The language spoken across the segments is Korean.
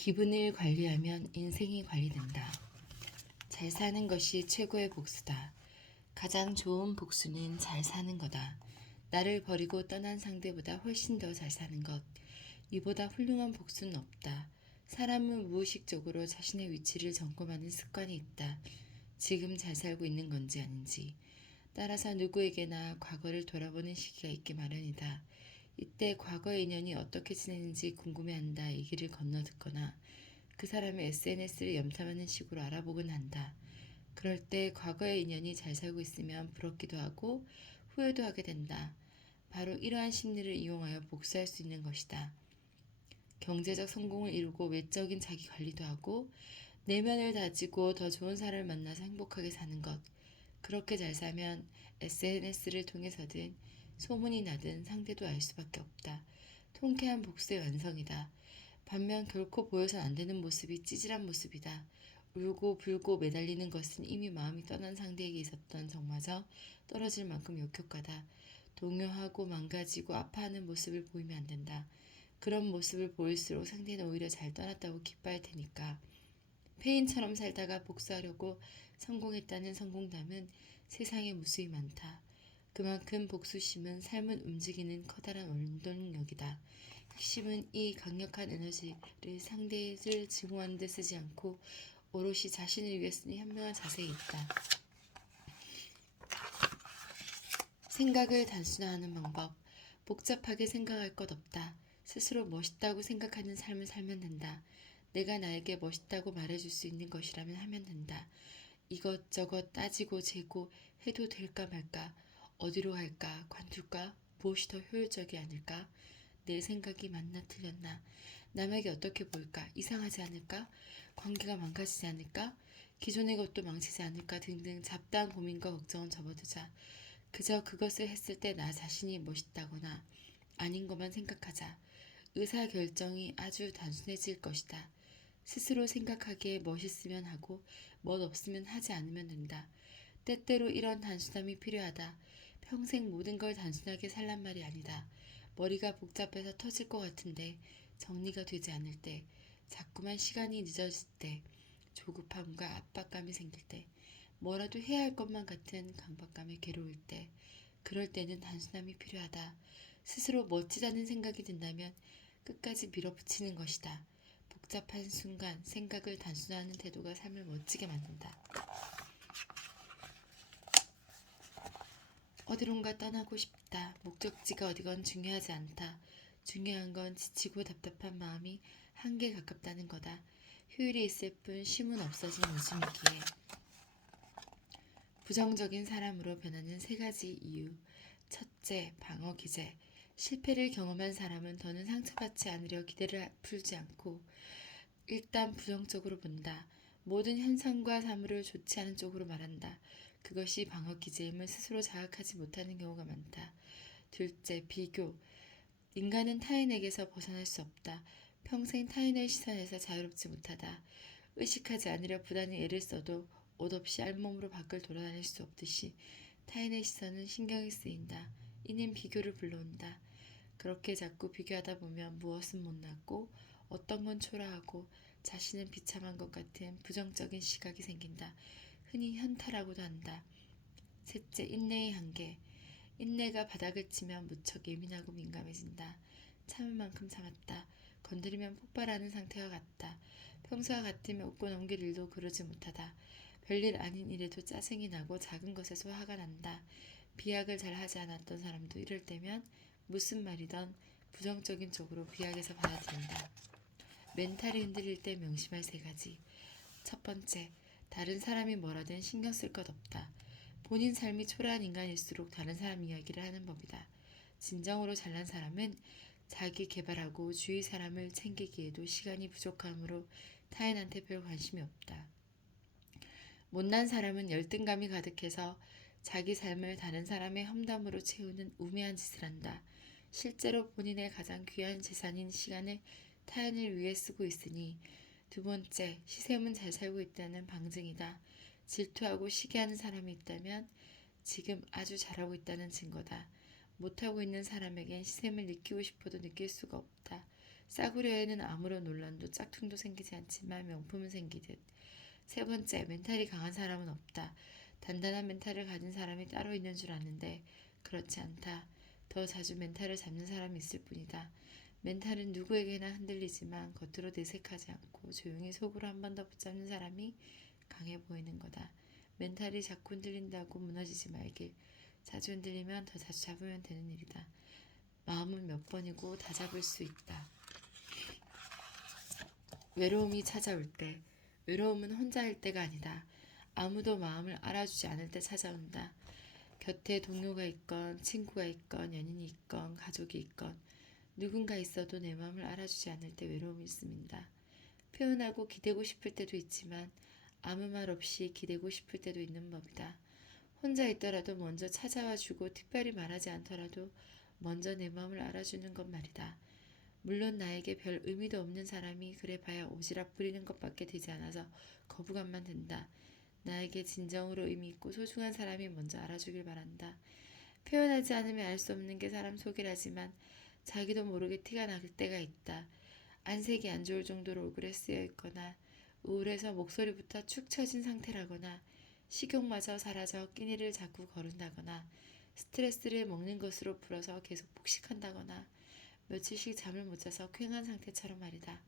기분을 관리하면 인생이 관리된다. 잘 사는 것이 최고의 복수다. 가장 좋은 복수는 잘 사는 거다. 나를 버리고 떠난 상대보다 훨씬 더 잘 사는 것. 이보다 훌륭한 복수는 없다. 사람은 무의식적으로 자신의 위치를 점검하는 습관이 있다. 지금 잘 살고 있는 건지 아닌지. 따라서 누구에게나 과거를 돌아보는 시기가 있기 마련이다. 이때 과거의 인연이 어떻게 지내는지 궁금해한다 얘기를 건너듣거나 그 사람의 SNS를 염탐하는 식으로 알아보곤 한다. 그럴 때 과거의 인연이 잘 살고 있으면 부럽기도 하고 후회도 하게 된다. 바로 이러한 심리를 이용하여 복수할 수 있는 것이다. 경제적 성공을 이루고 외적인 자기 관리도 하고 내면을 다지고 더 좋은 사람을 만나서 행복하게 사는 것. 그렇게 잘 살면 SNS를 통해서든 소문이 나든 상대도 알 수밖에 없다. 통쾌한 복수의 완성이다. 반면 결코 보여선 안 되는 모습이 찌질한 모습이다. 울고 불고 매달리는 것은 이미 마음이 떠난 상대에게 있었던 정마저 떨어질 만큼 역효과다. 동요하고 망가지고 아파하는 모습을 보이면 안 된다. 그런 모습을 보일수록 상대는 오히려 잘 떠났다고 기뻐할 테니까. 페인처럼 살다가 복수하려고 성공했다는 성공담은 세상에 무수히 많다. 그만큼 복수심은 삶을 움직이는 커다란 원동력이다. 핵심은 이 강력한 에너지를 상대를 증오하는 데 쓰지 않고 오롯이 자신을 위해 쓰는 현명한 자세에 있다. 생각을 단순화하는 방법. 복잡하게 생각할 것 없다. 스스로 멋있다고 생각하는 삶을 살면 된다. 내가 나에게 멋있다고 말해줄 수 있는 것이라면 하면 된다. 이것저것 따지고 재고 해도 될까 말까, 어디로 갈까, 관둘까, 무엇이 더 효율적이 아닐까, 내 생각이 맞나 틀렸나, 남에게 어떻게 보일까, 이상하지 않을까, 관계가 망가지지 않을까, 기존의 것도 망치지 않을까 등등 잡다한 고민과 걱정은 접어두자. 그저 그것을 했을 때 나 자신이 멋있다거나 아닌 것만 생각하자. 의사결정이 아주 단순해질 것이다. 스스로 생각하기에 멋있으면 하고 멋없으면 하지 않으면 된다. 때때로 이런 단순함이 필요하다. 평생 모든 걸 단순하게 살란 말이 아니다. 머리가 복잡해서 터질 것 같은데 정리가 되지 않을 때, 자꾸만 시간이 늦어질 때, 조급함과 압박감이 생길 때, 뭐라도 해야 할 것만 같은 강박감에 괴로울 때, 그럴 때는 단순함이 필요하다. 스스로 멋지다는 생각이 든다면 끝까지 밀어붙이는 것이다. 복잡한 순간 생각을 단순화하는 태도가 삶을 멋지게 만든다. 어디론가 떠나고 싶다. 목적지가 어디건 중요하지 않다. 중요한 건 지치고 답답한 마음이 한계에 가깝다는 거다. 휴일이 있을 뿐 쉼은 없어진 요즘이기에. 부정적인 사람으로 변하는 3가지 이유. 첫째, 방어 기제. 실패를 경험한 사람은 더는 상처받지 않으려 기대를 풀지 않고 일단 부정적으로 본다. 모든 현상과 사물을 좋지 않은 쪽으로 말한다. 그것이 방어 기제임을 스스로 자각하지 못하는 경우가 많다. 둘째, 비교. 인간은 타인에게서 벗어날 수 없다. 평생 타인의 시선에서 자유롭지 못하다. 의식하지 않으려 부단히 애를 써도 옷 없이 알몸으로 밖을 돌아다닐 수 없듯이 타인의 시선은 신경이 쓰인다. 이는 비교를 불러온다. 그렇게 자꾸 비교하다 보면 무엇은 못났고 어떤 건 초라하고 자신은 비참한 것 같은 부정적인 시각이 생긴다. 흔히 현타라고도 한다. 셋째, 인내의 한계. 인내가 바닥을 치면 무척 예민하고 민감해진다. 참을 만큼 참았다. 건드리면 폭발하는 상태와 같다. 평소와 같으면 웃고 넘길 일도 그러지 못하다. 별일 아닌 일에도 짜증이 나고 작은 것에서 화가 난다. 비약을 잘 하지 않았던 사람도 이럴 때면 무슨 말이든 부정적인 쪽으로 비약해서 받아들인다. 멘탈이 흔들릴 때 명심할 3가지. 첫 번째, 다른 사람이 뭐라든 신경 쓸 것 없다. 본인 삶이 초라한 인간일수록 다른 사람 이야기를 하는 법이다. 진정으로 잘난 사람은 자기 개발하고 주위 사람을 챙기기에도 시간이 부족하므로 타인한테 별 관심이 없다. 못난 사람은 열등감이 가득해서 자기 삶을 다른 사람의 험담으로 채우는 우매한 짓을 한다. 실제로 본인의 가장 귀한 재산인 시간을 타인을 위해 쓰고 있으니. 두 번째, 시샘은 잘 살고 있다는 방증이다. 질투하고 시기하는 사람이 있다면 지금 아주 잘하고 있다는 증거다. 못하고 있는 사람에겐 시샘을 느끼고 싶어도 느낄 수가 없다. 싸구려에는 아무런 논란도 짝퉁도 생기지 않지만 명품은 생기듯. 세 번째, 멘탈이 강한 사람은 없다. 단단한 멘탈을 가진 사람이 따로 있는 줄 아는데 그렇지 않다. 더 자주 멘탈을 잡는 사람이 있을 뿐이다. 멘탈은 누구에게나 흔들리지만 겉으로 내색하지 않고 조용히 속으로 한 번 더 붙잡는 사람이 강해 보이는 거다. 멘탈이 자꾸 흔들린다고 무너지지 말길. 자주 흔들리면 더 자주 잡으면 되는 일이다. 마음은 몇 번이고 다 잡을 수 있다. 외로움이 찾아올 때. 외로움은 혼자일 때가 아니다. 아무도 마음을 알아주지 않을 때 찾아온다. 곁에 동료가 있건 친구가 있건 연인이 있건 가족이 있건 누군가 있어도 내 마음을 알아주지 않을 때 외로움이 있습니다. 표현하고 기대고 싶을 때도 있지만 아무 말 없이 기대고 싶을 때도 있는 법이다. 혼자 있더라도 먼저 찾아와 주고 특별히 말하지 않더라도 먼저 내 마음을 알아주는 것 말이다. 물론 나에게 별 의미도 없는 사람이 그래봐야 오지랖 부리는 것밖에 되지 않아서 거부감만 든다. 나에게 진정으로 의미 있고 소중한 사람이 먼저 알아주길 바란다. 표현하지 않으면 알 수 없는 게 사람 속이라지만 자기도 모르게 티가 날 때가 있다. 안색이 안 좋을 정도로 얼굴에 쓰여 있거나 우울해서 목소리부터 축 처진 상태라거나 식욕마저 사라져 끼니를 자꾸 거른다거나 스트레스를 먹는 것으로 풀어서 계속 폭식한다거나 며칠씩 잠을 못 자서 쾌한 상태처럼 말이다.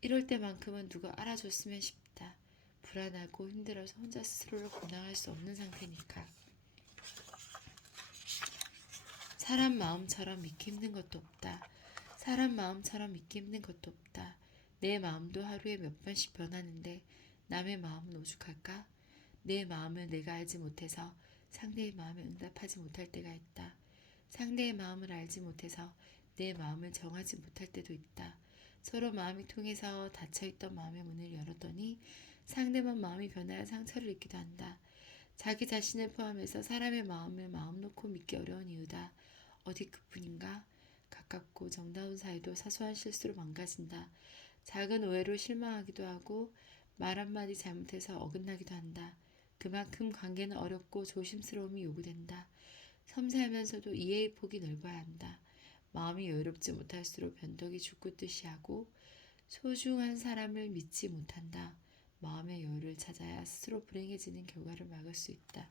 이럴 때만큼은 누가 알아줬으면 싶다. 불안하고 힘들어서 혼자 스스로를 감당할 수 없는 상태니까. 사람 마음처럼 믿기 힘든 것도 없다. 사람 마음처럼 믿기 힘든 것도 없다. 내 마음도 하루에 몇 번씩 변하는데 남의 마음은 오죽할까? 내 마음을 내가 알지 못해서 상대의 마음에 응답하지 못할 때가 있다. 상대의 마음을 알지 못해서 내 마음을 정하지 못할 때도 있다. 서로 마음이 통해서 닫혀있던 마음의 문을 열었더니 상대방 마음이 변하여 상처를 입기도 한다. 자기 자신을 포함해서 사람의 마음을 마음 놓고 믿기 어려운 이유다. 어디 그뿐인가? 가깝고 정다운 사이도 사소한 실수로 망가진다. 작은 오해로 실망하기도 하고 말 한마디 잘못해서 어긋나기도 한다. 그만큼 관계는 어렵고 조심스러움이 요구된다. 섬세하면서도 이해의 폭이 넓어야 한다. 마음이 여유롭지 못할수록 변덕이 죽고 뜨시 하고 소중한 사람을 믿지 못한다. 마음의 여유를 찾아야 스스로 불행해지는 결과를 막을 수 있다.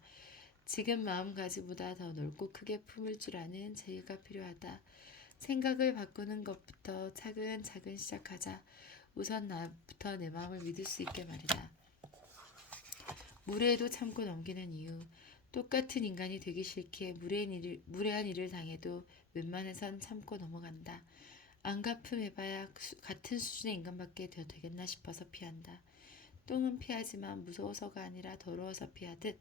지금 마음가짐보다 더 넓고 크게 품을 줄 아는 자유가 필요하다. 생각을 바꾸는 것부터 차근차근 시작하자. 우선 나부터 내 마음을 믿을 수 있게 말이다. 무례해도 참고 넘기는 이유. 똑같은 인간이 되기 싫기에 무례한 일을 당해도 웬만해선 참고 넘어간다. 안 갚음해봐야 같은 수준의 인간밖에 더 되겠나 싶어서 피한다. 똥은 피하지만 무서워서가 아니라 더러워서 피하듯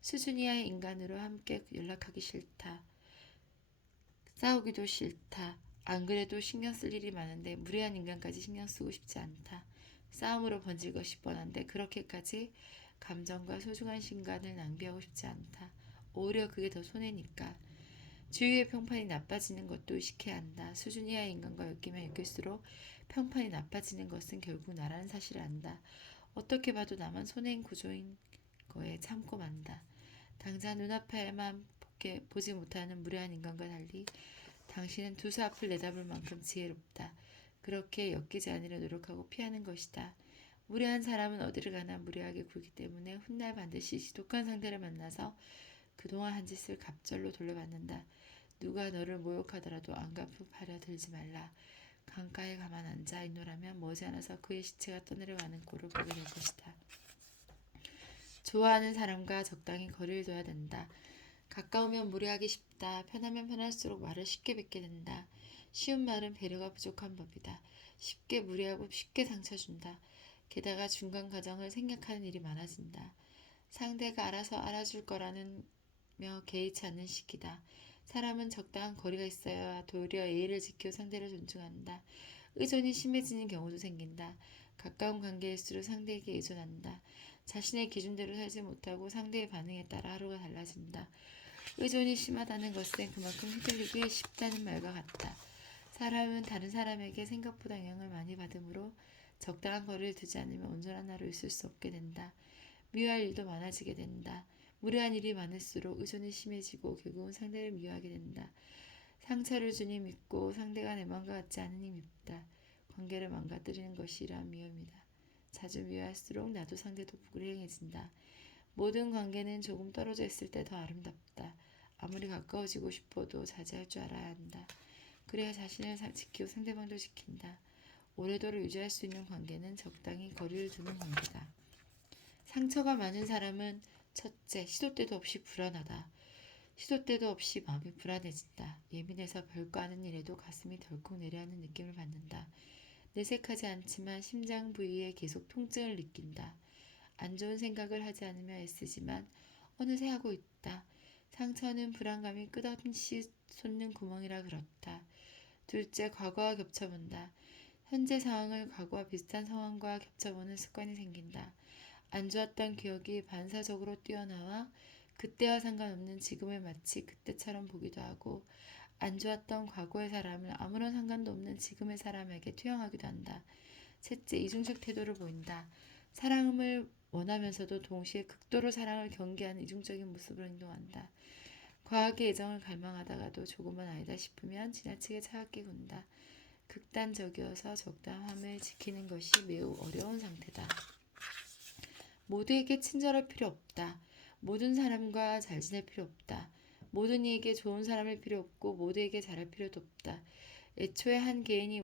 수준 이하의 인간으로 함께 연락하기 싫다. 싸우기도 싫다. 안 그래도 신경 쓸 일이 많은데 무례한 인간까지 신경 쓰고 싶지 않다. 싸움으로 번질 것이 뻔한데 그렇게까지 감정과 소중한 시간을 낭비하고 싶지 않다. 오히려 그게 더 손해니까. 주위의 평판이 나빠지는 것도 의식해야 한다. 수준 이하의 인간과 엮이면 엮일수록 평판이 나빠지는 것은 결국 나라는 사실을 안다. 어떻게 봐도 나만 손해인 구조인 거에 참고 만다. 당장 눈앞에만 보지 못하는 무례한 인간과 달리 당신은 두수 앞을 내다볼 만큼 지혜롭다. 그렇게 엮이지 않으려 노력하고 피하는 것이다. 무례한 사람은 어디를 가나 무례하게 굴기 때문에 훗날 반드시 지독한 상대를 만나서 그동안 한 짓을 갑절로 돌려받는다. 누가 너를 모욕하더라도 안갚으려 들지 말라. 강가에 가만 앉아 있노라면 머지않아서 그의 시체가 떠내려가는 꼴을 보게 될 것이다. 좋아하는 사람과 적당히 거리를 둬야 된다. 가까우면 무례하기 쉽다. 편하면 편할수록 말을 쉽게 뱉게 된다. 쉬운 말은 배려가 부족한 법이다. 쉽게 무례하고 쉽게 상처 준다. 게다가 중간 과정을 생략하는 일이 많아진다. 상대가 알아서 알아줄 거라는 며 개의치 않는 시기다. 사람은 적당한 거리가 있어야 도리어 예의를 지켜 상대를 존중한다. 의존이 심해지는 경우도 생긴다. 가까운 관계일수록 상대에게 의존한다. 자신의 기준대로 살지 못하고 상대의 반응에 따라 하루가 달라진다. 의존이 심하다는 것은 그만큼 휘둘리기 쉽다는 말과 같다. 사람은 다른 사람에게 생각보다 영향을 많이 받으므로 적당한 거리를 두지 않으면 온전한 하루 있을 수 없게 된다. 미워할 일도 많아지게 된다. 무례한 일이 많을수록 의존이 심해지고 결국은 상대를 미워하게 된다. 상처를 주니 밉고 상대가 내 마음과 같지 않으니 밉다. 관계를 망가뜨리는 것이 이러한 미움이다. 자주 미워할수록 나도 상대도 불행해진다. 모든 관계는 조금 떨어져 있을 때 더 아름답다. 아무리 가까워지고 싶어도 자제할 줄 알아야 한다. 그래야 자신을 지키고 상대방도 지킨다. 오래도록 유지할 수 있는 관계는 적당히 거리를 두는 관계다. 상처가 많은 사람은 첫째, 시도 때도 없이 불안하다. 시도 때도 없이 마음이 불안해진다. 예민해서 별거 아닌 일에도 가슴이 덜컥 내려앉는 느낌을 받는다. 내색하지 않지만 심장 부위에 계속 통증을 느낀다. 안 좋은 생각을 하지 않으며 애쓰지만 어느새 하고 있다. 상처는 불안감이 끝없이 솟는 구멍이라 그렇다. 둘째, 과거와 겹쳐본다. 현재 상황을 과거와 비슷한 상황과 겹쳐보는 습관이 생긴다. 안 좋았던 기억이 반사적으로 뛰어나와 그때와 상관없는 지금을 마치 그때처럼 보기도 하고 안 좋았던 과거의 사람을 아무런 상관도 없는 지금의 사람에게 투영하기도 한다. 셋째, 이중적 태도를 보인다. 사랑을 원하면서도 동시에 극도로 사랑을 경계하는 이중적인 모습으로 행동한다. 과하게 애정을 갈망하다가도 조금은 아니다 싶으면 지나치게 차갑게 군다. 극단적이어서 적당함을 지키는 것이 매우 어려운 상태다. 모두에게 친절할 필요 없다. 모든 사람과 잘 지낼 필요 없다. 모든 이에게 좋은 사람일 필요 없고 모두에게 잘할 필요도 없다. 애초에 한 개인이